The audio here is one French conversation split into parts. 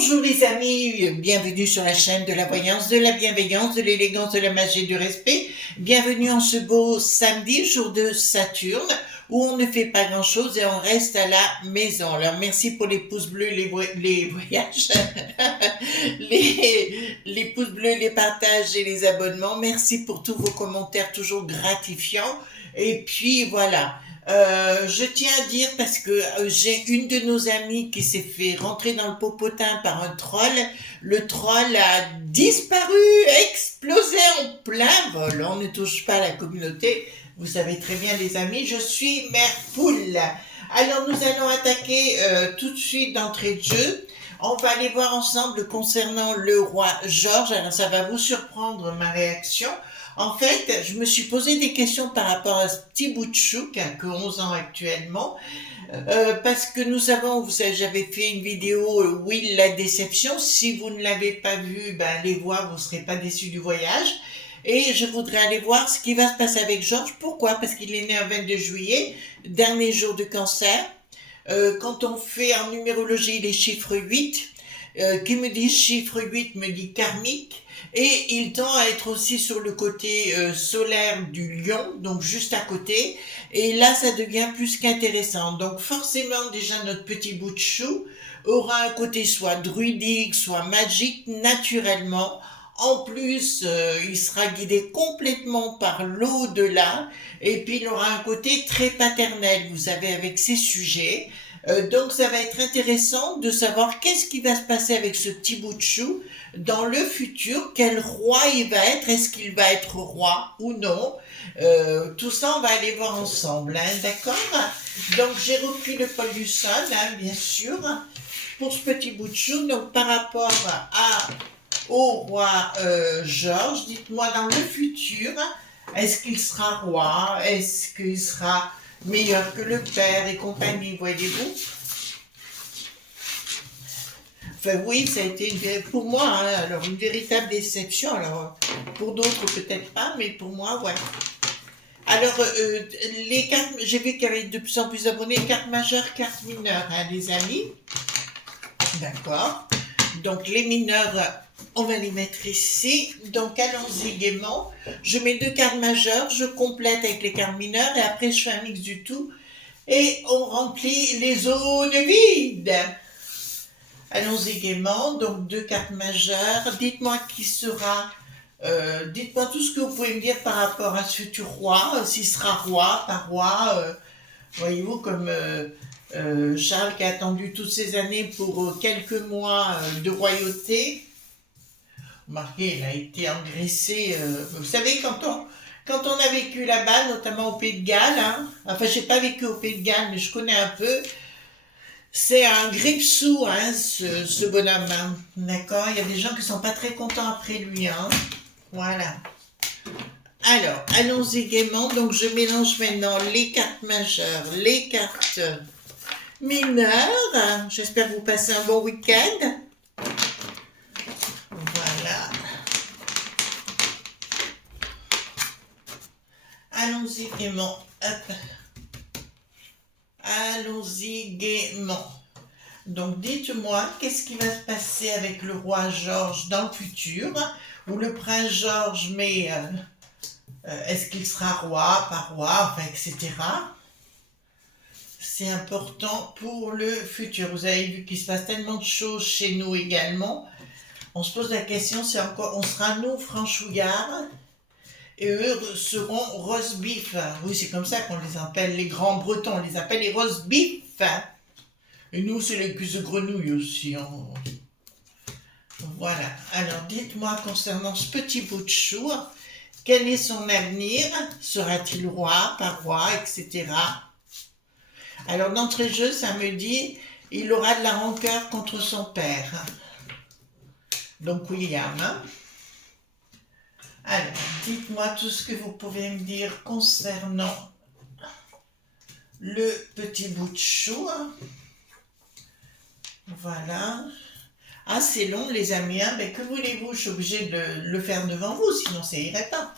Bonjour les amis, bienvenue sur la chaîne de la voyance, de la bienveillance, de l'élégance, de la magie et du respect. Bienvenue en ce beau samedi, jour de Saturne, où on ne fait pas grand chose et on reste à la maison. Alors merci pour les pouces bleus, les voyages, les pouces bleus, les partages et les abonnements. Merci pour tous vos commentaires toujours gratifiants. Et puis voilà. Je tiens à dire parce que j'ai une de nos amies qui s'est fait rentrer dans le popotin par un troll. Le troll a disparu, explosé en plein vol. On ne touche pas à la communauté. Vous savez très bien les amis, je suis mère poule. Alors nous allons attaquer tout de suite d'entrée de jeu. On va aller voir ensemble concernant le roi George. Alors ça va vous surprendre ma réaction. En fait, je me suis posé des questions par rapport à ce petit bout de chou qui a que 11 ans actuellement, parce que nous savons, vous savez, j'avais fait une vidéo Will la déception. Si vous ne l'avez pas vue, ben allez voir, vous ne serez pas déçus du voyage. Et je voudrais aller voir ce qui va se passer avec Georges. Pourquoi? Parce qu'il est né un 22 juillet, dernier jour de cancer. Quand on fait en numérologie les chiffres 8, qui me dit chiffre 8 me dit karmique, et il tend à être aussi sur le côté solaire du lion, donc juste à côté, et là ça devient plus qu'intéressant. Donc forcément déjà notre petit bout de chou aura un côté soit druidique, soit magique naturellement. En plus, il sera guidé complètement par l'au-delà, et puis il aura un côté très paternel, vous savez, avec ses sujets. Donc ça va être intéressant de savoir qu'est-ce qui va se passer avec ce petit bout de chou dans le futur, quel roi il va être, est-ce qu'il va être roi ou non. Tout ça on va aller voir ensemble, hein, d'accord? Donc j'ai repris le poil du sol, hein, bien sûr, pour ce petit bout de chou. Donc par rapport au roi George, dites-moi dans le futur, est-ce qu'il sera roi, est-ce qu'il sera meilleur que le père et compagnie, voyez-vous? Enfin oui, ça a été pour moi, hein, alors une véritable déception. Alors pour d'autres peut-être pas, mais pour moi, ouais. Alors les cartes, j'ai vu qu'il y avait de plus en plus d'abonnés, cartes majeures, cartes mineures, hein, les amis. D'accord. Donc les mineurs, on va les mettre ici. Donc allons-y gaiement. Je mets deux cartes majeures, je complète avec les cartes mineures et après je fais un mix du tout. Et on remplit les zones vides. Allons-y gaiement. Donc deux cartes majeures. Dites-moi qui sera... dites-moi tout ce que vous pouvez me dire par rapport à ce futur roi. S'il sera roi, pas roi. Voyez-vous, comme Charles qui a attendu toutes ces années pour quelques mois de royauté. Remarquez, il a été engraissé. Vous savez, quand on a vécu là-bas, notamment au Pays de Galles, hein, enfin, j'ai pas vécu au Pays de Galles, mais je connais un peu. C'est un grippe-sous, hein, ce bonhomme. Hein. D'accord? Il y a des gens qui sont pas très contents après lui. Hein. Voilà. Alors, allons-y gaiement. Donc, je mélange maintenant les cartes majeures, les cartes mineures. J'espère que vous passez un bon week-end. Voilà. Allons-y gaiement. Hop. Allons-y gaiement. Donc dites-moi, qu'est-ce qui va se passer avec le roi George dans le futur? Ou le prince George, mais est-ce qu'il sera roi, pas roi, enfin, etc. C'est important pour le futur. Vous avez vu qu'il se passe tellement de choses chez nous également. On se pose la question, c'est encore, on sera nous franchouillards et eux seront roast beef. Oui, c'est comme ça qu'on les appelle, les grands bretons, on les appelle les roast beef. Et nous, c'est les cuisses de grenouille aussi. Hein. Voilà. Alors, dites-moi concernant ce petit bout de chou, quel est son avenir? Sera-t-il roi, pas roi, etc. Alors, d'entrée de jeu, ça me dit, il aura de la rancœur contre son père. Donc, William. Hein. Alors, dites-moi tout ce que vous pouvez me dire concernant le petit bout de chou. Voilà. Ah, c'est long, les amis. Hein? Mais que voulez-vous? Je suis obligée de le faire devant vous, sinon ça irait pas.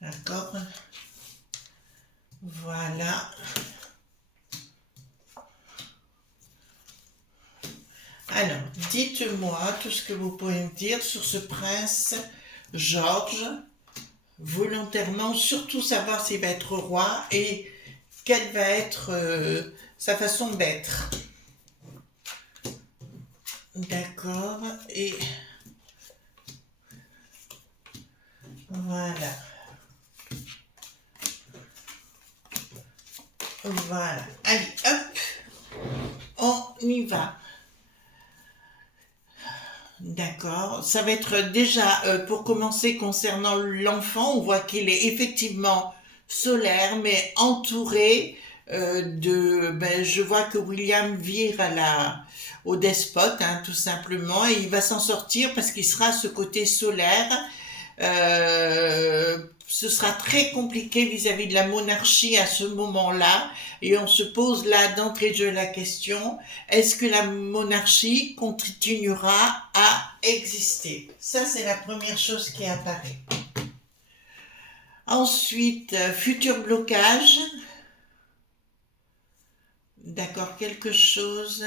D'accord? Voilà. Alors, dites-moi tout ce que vous pouvez me dire sur ce prince George, volontairement, surtout savoir s'il va être roi et quelle va être sa façon d'être. D'accord, et voilà, voilà. Allez, hop, on y va. D'accord. Ça va être déjà, pour commencer, concernant l'enfant, on voit qu'il est effectivement solaire, mais entouré je vois que William vire au despote, hein, tout simplement, et il va s'en sortir parce qu'il sera ce côté solaire. Ce sera très compliqué vis-à-vis de la monarchie à ce moment-là, et on se pose là d'entrée de jeu la question, est-ce que la monarchie continuera à exister? Ça, c'est la première chose qui apparaît. Ensuite, futur blocage. D'accord, quelque chose.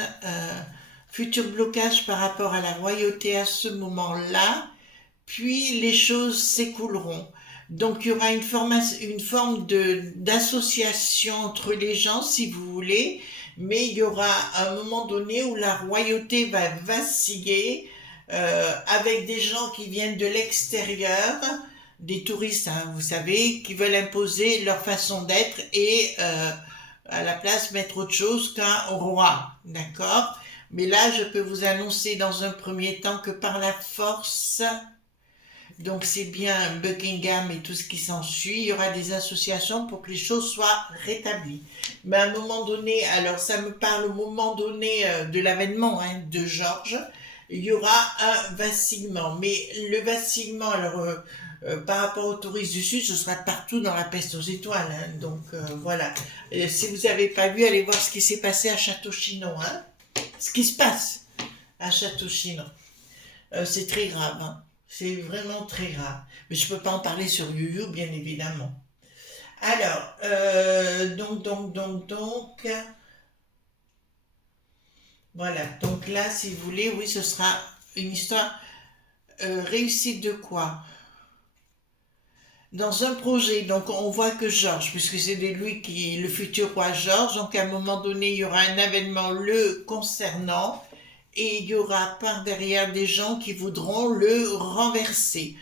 Futur blocage par rapport à la royauté à ce moment-là, puis les choses s'écouleront. Donc il y aura une forme d'association entre les gens, si vous voulez, mais il y aura un moment donné où la royauté va vaciller avec des gens qui viennent de l'extérieur, des touristes, hein, vous savez, qui veulent imposer leur façon d'être et à la place mettre autre chose qu'un roi, d'accord? Mais là, je peux vous annoncer dans un premier temps que par la force, donc c'est bien Buckingham et tout ce qui s'ensuit, il y aura des associations pour que les choses soient rétablies. Mais à un moment donné, alors ça me parle au moment donné de l'avènement hein, de Georges, il y aura un vacillement. Mais le vacillement, alors par rapport aux touristes du Sud, ce sera partout dans la peste aux étoiles. Hein, donc voilà. Et si vous n'avez pas vu, allez voir ce qui s'est passé à Château-Chinon. Hein, ce qui se passe à Château-Chinon. C'est très grave. Hein. C'est vraiment très grave. Mais je ne peux pas en parler sur YouYou, bien évidemment. Alors, voilà. Donc là, si vous voulez, oui, ce sera une histoire réussite de quoi? Dans un projet, donc on voit que Georges, puisque c'est de lui qui est le futur roi Georges, donc à un moment donné, il y aura un événement le concernant, et il y aura par derrière des gens qui voudront le renverser.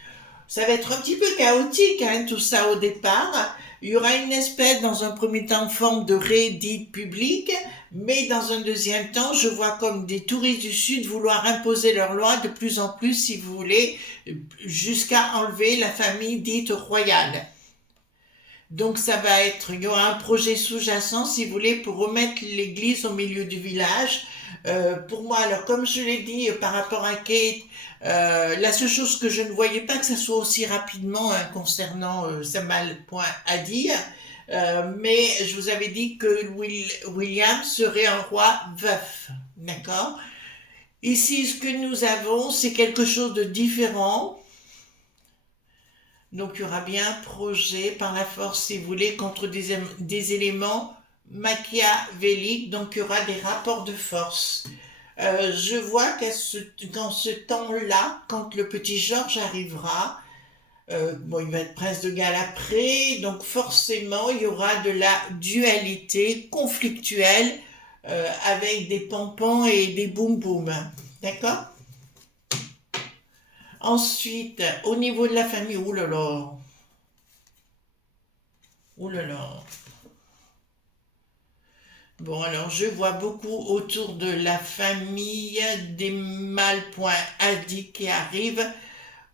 Ça va être un petit peu chaotique, hein, tout ça au départ. Il y aura une espèce, dans un premier temps, forme de réédit public, mais dans un deuxième temps, je vois comme des touristes du Sud vouloir imposer leurs lois de plus en plus, si vous voulez, jusqu'à enlever la famille dite royale. Donc ça va être, il y aura un projet sous-jacent, si vous voulez, pour remettre l'église au milieu du village. Pour moi, alors comme je l'ai dit par rapport à Kate, la seule chose que je ne voyais pas que ça soit aussi rapidement hein, concernant ça m'a le point à dire, mais je vous avais dit que William serait un roi veuf, d'accord? Ici, ce que nous avons, c'est quelque chose de différent. Donc il y aura bien un projet par la force, si vous voulez, contre des éléments machiavéliques. Donc il y aura des rapports de force. Je vois qu'en ce temps-là, quand le petit Georges arrivera, bon, il va être prince de Galles après, donc forcément il y aura de la dualité conflictuelle avec des pompons et des boum boum. D'accord? Ensuite, au niveau de la famille, oulala, oulala. Bon, alors je vois beaucoup autour de la famille des mâles points indiques qui arrivent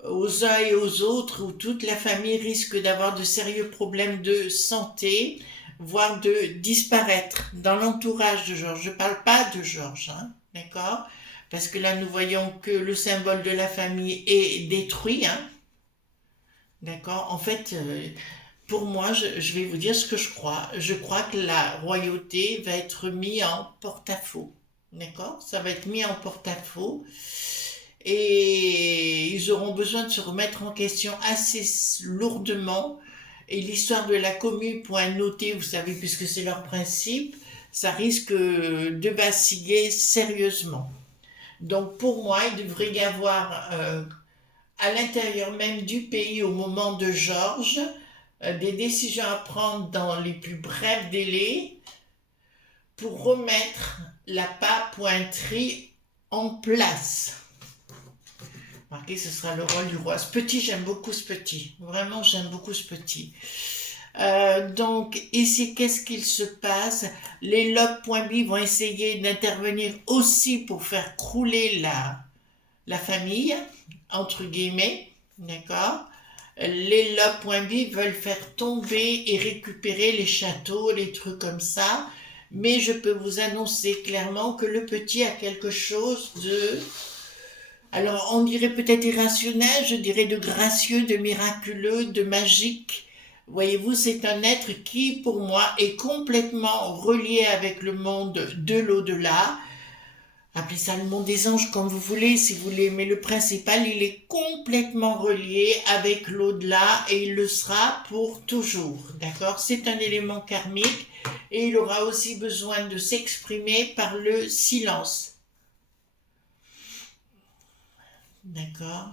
aux uns et aux autres, où toute la famille risque d'avoir de sérieux problèmes de santé, voire de disparaître dans l'entourage de Georges. Je ne parle pas de Georges, hein, d'accord? Parce que là, nous voyons que le symbole de la famille est détruit, hein, d'accord? En fait, pour moi, je vais vous dire ce que je crois. Je crois que la royauté va être mise en porte-à-faux. D'accord? Ça va être mis en porte-à-faux. Et ils auront besoin de se remettre en question assez lourdement. Et l'histoire de la commune, point noté, vous savez, puisque c'est leur principe, ça risque de vaciller sérieusement. Donc pour moi, il devrait y avoir à l'intérieur même du pays au moment de Georges des décisions à prendre dans les plus brefs délais pour remettre la papeterie en place. Remarquez, ce sera le rôle du roi. Ce petit, j'aime beaucoup ce petit. Vraiment, j'aime beaucoup ce petit. Donc, ici, qu'est-ce qu'il se passe? Les lobes.b vont essayer d'intervenir aussi pour faire crouler la famille, entre guillemets. D'accord? Les lobes.b veulent faire tomber et récupérer les châteaux, les trucs comme ça. Mais je peux vous annoncer clairement que le petit a quelque chose de... Alors, on dirait peut-être irrationnel, je dirais de gracieux, de miraculeux, de magique. Voyez-vous, c'est un être qui, pour moi, est complètement relié avec le monde de l'au-delà. Appelez ça le monde des anges comme vous voulez, si vous voulez, mais le principal, il est complètement relié avec l'au-delà et il le sera pour toujours. D'accord? C'est un élément karmique et il aura aussi besoin de s'exprimer par le silence. D'accord?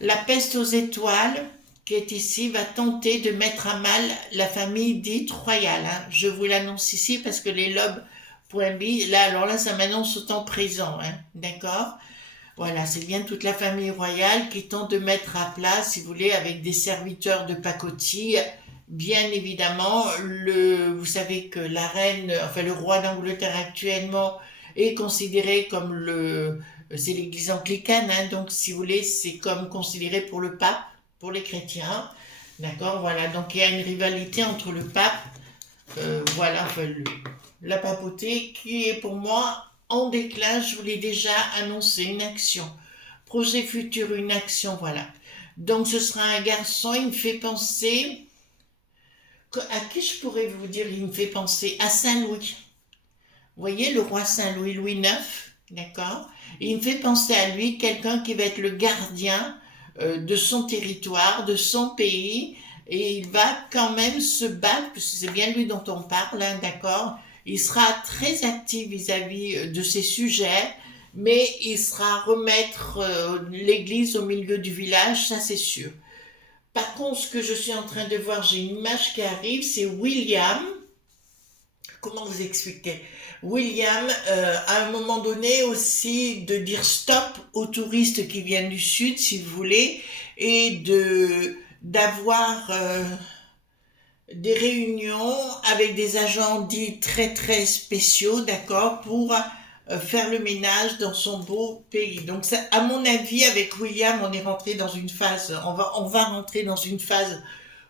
La peste aux étoiles, qui est ici, va tenter de mettre à mal la famille dite royale. Hein. Je vous l'annonce ici parce que les lobes.b, là, alors là, ça m'annonce au temps présent. Hein. D'accord? Voilà, c'est bien toute la famille royale qui tente de mettre à plat, si vous voulez, avec des serviteurs de pacotille. Bien évidemment, vous savez que la reine, enfin le roi d'Angleterre actuellement est considéré comme c'est l'église anglicane, hein, donc si vous voulez, c'est comme considéré pour le pape, pour les chrétiens, d'accord, voilà, donc il y a une rivalité entre le pape, voilà, enfin, la papauté qui est pour moi en déclin, je vous l'ai déjà annoncé, une action, projet futur, une action, voilà. Donc ce sera un garçon, il me fait penser, à qui je pourrais vous dire, il me fait penser à Saint-Louis. Vous voyez, le roi Saint-Louis, Louis IX, d'accord? Il me fait penser à lui, quelqu'un qui va être le gardien de son territoire, de son pays, et il va quand même se battre, parce que c'est bien lui dont on parle, hein, d'accord? Il sera très actif vis-à-vis de ses sujets, mais il sera remettre l'église au milieu du village, ça c'est sûr. Par contre, ce que je suis en train de voir, j'ai une image qui arrive, c'est William. Comment vous expliquer? William, à un moment donné aussi, de dire stop aux touristes qui viennent du sud, si vous voulez, et d'avoir des réunions avec des agents dits très très spéciaux, d'accord, pour faire le ménage dans son beau pays. Donc, ça, à mon avis, avec William, on est rentré dans une phase, on va rentrer dans une phase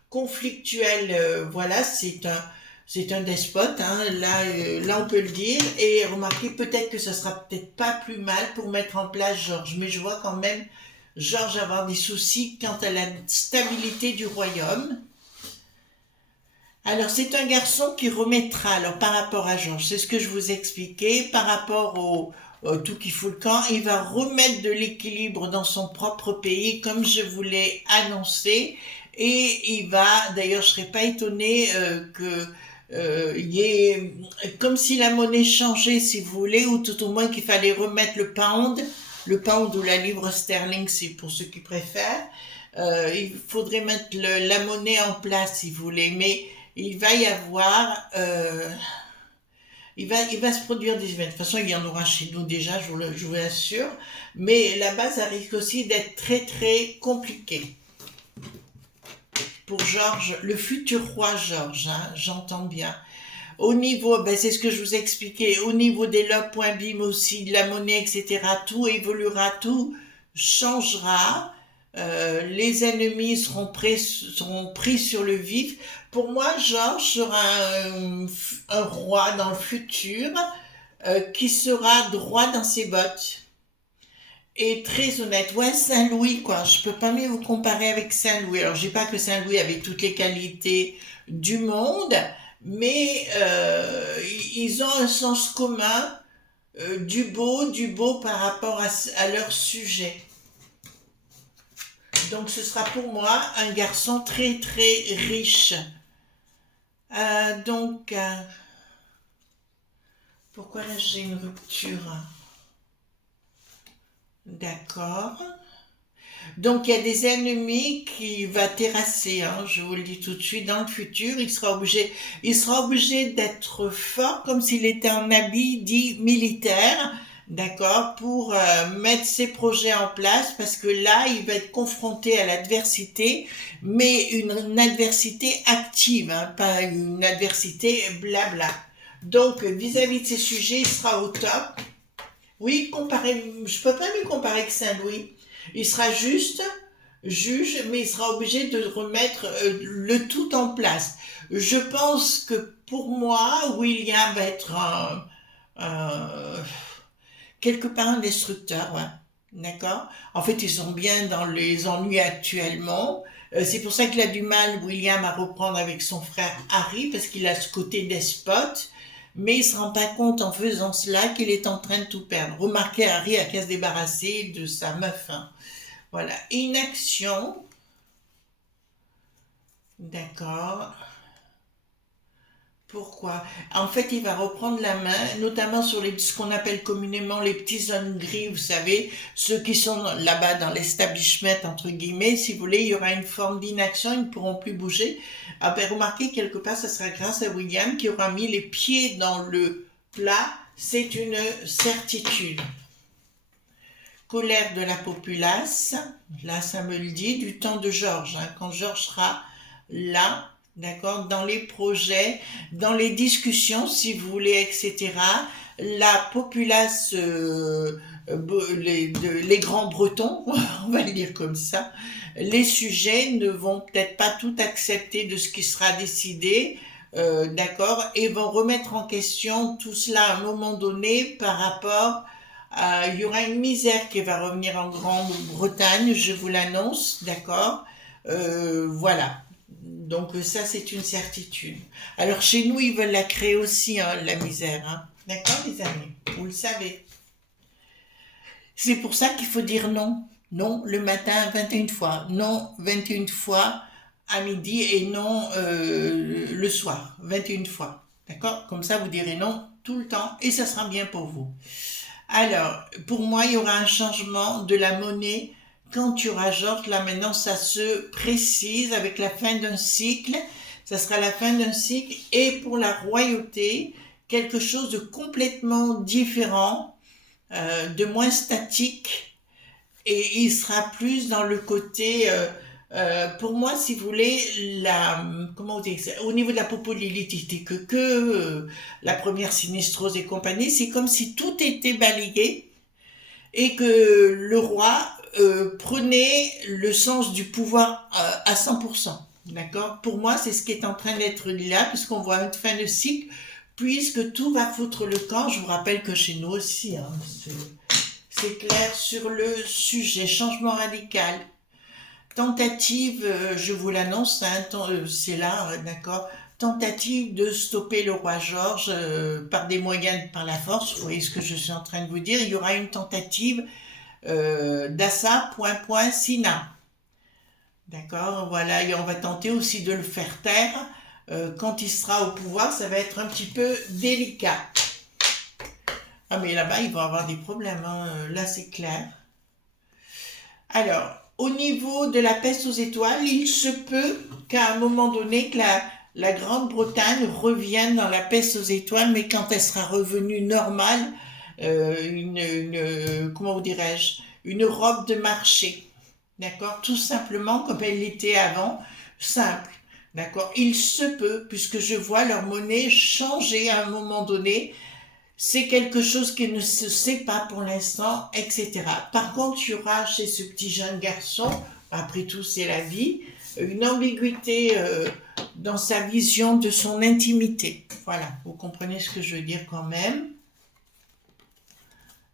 conflictuelle. Voilà, c'est un despote, hein, là on peut le dire, et remarquez peut-être que ça sera peut-être pas plus mal pour mettre en place Georges, mais je vois quand même Georges avoir des soucis quant à la stabilité du royaume. Alors, c'est un garçon qui remettra, alors par rapport à Georges, c'est ce que je vous expliquais, par rapport au tout qui fout le camp, il va remettre de l'équilibre dans son propre pays, comme je vous l'ai annoncé, et il va, d'ailleurs, je serais pas étonnée que il y ait, comme si la monnaie changeait, si vous voulez, ou tout au moins qu'il fallait remettre le pound ou la livre sterling, c'est pour ceux qui préfèrent. Il faudrait mettre la monnaie en place, si vous voulez, mais il va y avoir, il va se produire des événements. De toute façon, il y en aura chez nous déjà, je vous l'assure. Mais là-bas, ça risque aussi d'être très très compliqué. Pour Georges, le futur roi Georges, hein, j'entends bien. Au niveau, ben c'est ce que je vous expliquais, au niveau des lobes.bim aussi, de la monnaie, etc., tout évoluera, tout changera. Les ennemis seront pris sur le vif. Pour moi, Georges sera un roi dans le futur qui sera droit dans ses bottes et très honnête. Ouais, Saint-Louis, quoi. Je peux pas mieux vous comparer avec Saint-Louis. Alors, je dis pas que Saint-Louis avait toutes les qualités du monde, mais ils ont un sens commun du beau par rapport à leur sujet. Donc ce sera pour moi un garçon très très riche. Donc, pourquoi là j'ai une rupture? D'accord. Donc, il y a des ennemis qui va terrasser, hein, je vous le dis tout de suite. Dans le futur, il sera obligé d'être fort, comme s'il était en habit dit militaire, d'accord, pour mettre ses projets en place, parce que là, il va être confronté à l'adversité, mais une adversité active, hein, pas une adversité blabla. Donc, vis-à-vis de ces sujets, il sera au top. Oui, je peux pas lui comparer que Saint-Louis. Il sera juste juge, mais il sera obligé de remettre le tout en place. Je pense que pour moi, William va être quelque part un destructeur, ouais. D'accord. En fait, ils sont bien dans les ennuis actuellement. C'est pour ça qu'il a du mal, William, à reprendre avec son frère Harry, parce qu'il a ce côté despote. Mais il se rend pas compte en faisant cela qu'il est en train de tout perdre. Remarquez, Harry a qu'à se débarrasser de sa meuf, hein. Voilà. Inaction. D'accord. Pourquoi? En fait, il va reprendre la main, notamment sur ce qu'on appelle communément les petits hommes gris, vous savez, ceux qui sont là-bas dans l'establishment, entre guillemets, si vous voulez, il y aura une forme d'inaction, ils ne pourront plus bouger. Ah ben, remarquez, quelque part, ça sera grâce à William qui aura mis les pieds dans le plat, c'est une certitude. Colère de la populace, là ça me le dit, du temps de Georges, hein, quand Georges sera là, d'accord, dans les projets, dans les discussions, si vous voulez, etc. La populace, les grands Bretons, on va le dire comme ça, les sujets ne vont peut-être pas tout accepter de ce qui sera décidé, d'accord, et vont remettre en question tout cela à un moment donné par rapport il y aura une misère qui va revenir en Grande-Bretagne, je vous l'annonce, d'accord. Voilà. Donc ça, c'est une certitude. Alors chez nous, ils veulent la créer aussi, hein, la misère, hein. D'accord, les amis? Vous le savez. C'est pour ça qu'il faut dire non. Non le matin 21 fois. Non 21 fois à midi et non le soir 21 fois. D'accord? Comme ça, vous direz non tout le temps et ça sera bien pour vous. Alors, pour moi, il y aura un changement de la monnaie quand tu auras Georges. Là, maintenant, ça se précise avec la fin d'un cycle. Ça sera la fin d'un cycle. Et pour la royauté, quelque chose de complètement différent, de moins statique. Et il sera plus dans le côté... pour moi, si vous voulez, comment vous dire, au niveau de la popularité, la première sinistrose et compagnie, c'est comme si tout était balayé et que le roi prenait le sens du pouvoir à 100%. D'accord? Pour moi, c'est ce qui est en train d'être là, puisqu'on voit une fin de cycle, puisque tout va foutre le camp. Je vous rappelle que chez nous aussi, hein, c'est clair sur le sujet, changement radical. Tentative, je vous l'annonce, hein, c'est là, d'accord. Tentative de stopper le roi Georges par des moyens, par la force. Vous voyez ce que je suis en train de vous dire. Il y aura une tentative d'Assa, Sina. D'accord, voilà, et on va tenter aussi de le faire taire. Quand il sera au pouvoir, ça va être un petit peu délicat. Ah, mais là-bas, ils vont avoir des problèmes, hein. Là, c'est clair. Alors, au niveau de la peste aux étoiles, il se peut qu'à un moment donné, que la Grande-Bretagne revienne dans la peste aux étoiles, mais quand elle sera revenue normale, comment vous dirais-je, une robe de marché. D'accord? Tout simplement comme elle l'était avant, simple. D'accord? Il se peut, puisque je vois leur monnaie changer à un moment donné, c'est quelque chose qui ne se sait pas pour l'instant, etc. Par contre, il y aura chez ce petit jeune garçon, après tout c'est la vie, une ambiguïté dans sa vision de son intimité. Voilà, vous comprenez ce que je veux dire quand même.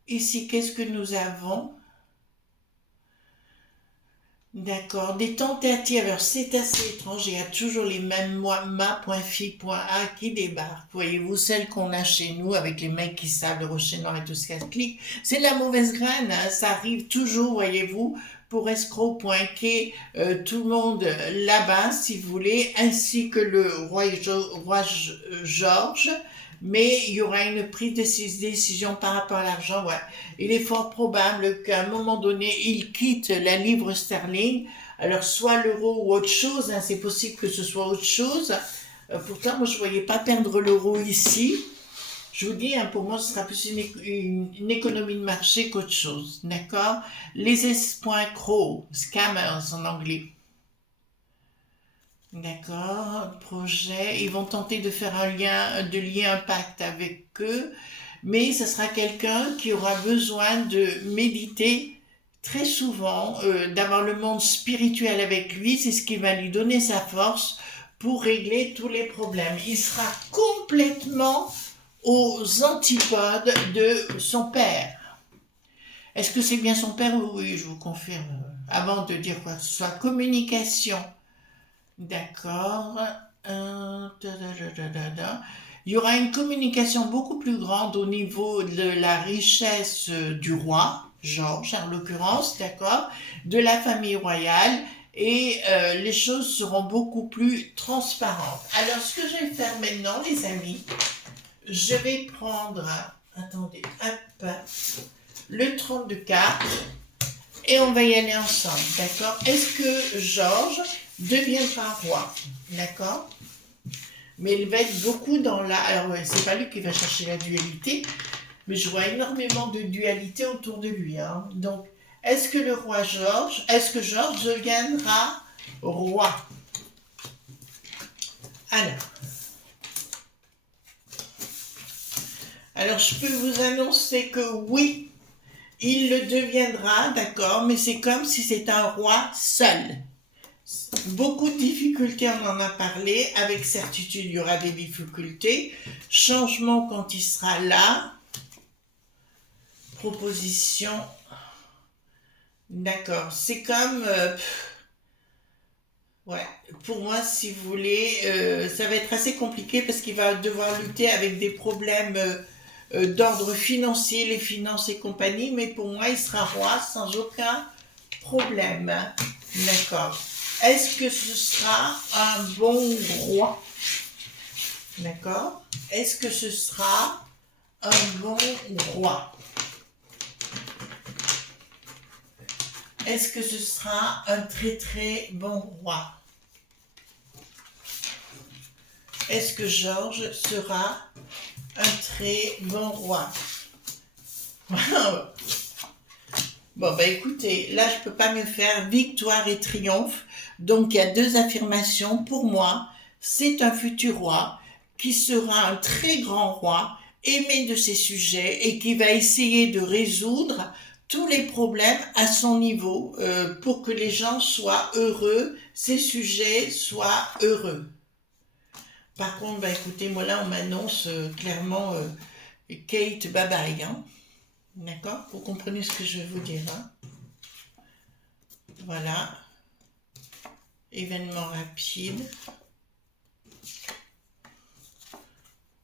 Ici, qu'est-ce que nous avons? D'accord, des tentatives. Alors c'est assez étrange, il y a toujours les mêmes ma.fi.a qui débarquent. Voyez-vous, celles qu'on a chez nous avec les mecs qui savent le rocher noir et tout ce qu'elle clique. C'est de la mauvaise graine, hein. Ça arrive toujours, voyez-vous, pour escroc.k, tout le monde là-bas, si vous voulez, ainsi que le roi Georges. mais il y aura une prise de décision par rapport à l'argent, ouais. Il est fort probable qu'à un moment donné, il quitte la livre sterling, alors soit l'euro ou autre chose, hein, c'est possible que ce soit autre chose. Pourtant, moi, je ne voyais pas perdre l'euro ici. Je vous dis, hein, pour moi, ce sera plus une économie de marché qu'autre chose, d'accord? Les escrocs, scammers en anglais. D'accord, projet. Ils vont tenter de faire un lien, de lier un pacte avec eux, mais ce sera quelqu'un qui aura besoin de méditer très souvent, d'avoir le monde spirituel avec lui. C'est ce qui va lui donner sa force pour régler tous les problèmes. Il sera complètement aux antipodes de son père. Est-ce que c'est bien son père? Oui, je vous confirme. Avant de dire quoi que ce soit, communication. D'accord. Il y aura une communication beaucoup plus grande au niveau de la richesse du roi, Georges en l'occurrence, d'accord, de la famille royale, et les choses seront beaucoup plus transparentes. Alors, ce que je vais faire maintenant, les amis, je vais prendre, attendez, hop, le 32 cartes, et on va y aller ensemble, d'accord? Est-ce que Georges deviendra roi, d'accord? Mais il va être beaucoup dans la... Alors, ouais, c'est pas lui qui va chercher la dualité, mais je vois énormément de dualité autour de lui, hein. Donc, est-ce que le roi Georges, est-ce que Georges deviendra roi? Alors, je peux vous annoncer que oui, il le deviendra, d'accord, mais c'est comme si c'était un roi seul. Beaucoup de difficultés, on en a parlé. Avec certitude, il y aura des difficultés. Changement quand il sera là. Proposition. D'accord. C'est comme... ouais. Pour moi, si vous voulez, ça va être assez compliqué parce qu'il va devoir lutter avec des problèmes d'ordre financier, les finances et compagnie. Mais pour moi, il sera roi sans aucun problème. D'accord. Est-ce que ce sera un bon roi? D'accord? Est-ce que ce sera un bon roi? Est-ce que ce sera un très très bon roi? Est-ce que Georges sera un très bon roi? Bon, bah écoutez, là, je peux pas me faire victoire et triomphe. Donc, il y a deux affirmations. Pour moi, c'est un futur roi qui sera un très grand roi, aimé de ses sujets et qui va essayer de résoudre tous les problèmes à son niveau pour que les gens soient heureux, ses sujets soient heureux. Par contre, bah écoutez, moi là, on m'annonce clairement Kate, bye bye, hein. D'accord? Vous comprenez ce que je veux vous dire, hein? Voilà. Événement rapide.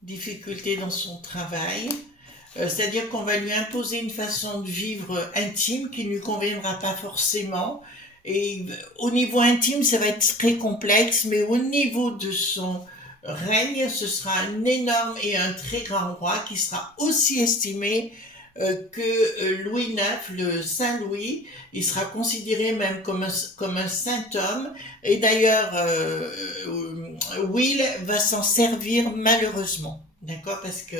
Difficulté dans son travail. C'est-à-dire qu'on va lui imposer une façon de vivre intime qui ne lui conviendra pas forcément. Et au niveau intime, ça va être très complexe, mais au niveau de son règne, ce sera un énorme et un très grand roi qui sera aussi estimé que Louis IX, le Saint Louis, il sera considéré même comme un saint homme. Et d'ailleurs, Will va s'en servir malheureusement, d'accord? Parce que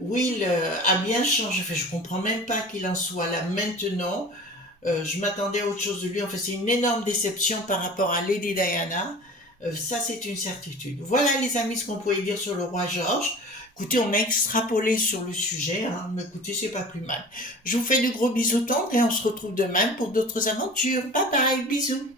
Will a bien changé. Enfin, je comprends même pas qu'il en soit là maintenant. Je m'attendais à autre chose de lui. Enfin, c'est une énorme déception par rapport à Lady Diana. Ça, c'est une certitude. Voilà, les amis, ce qu'on pouvait dire sur le roi Georges. Écoutez, on a extrapolé sur le sujet, hein, mais écoutez, c'est pas plus mal. Je vous fais de gros bisous tendres et on se retrouve demain pour d'autres aventures. Bye bye, bisous.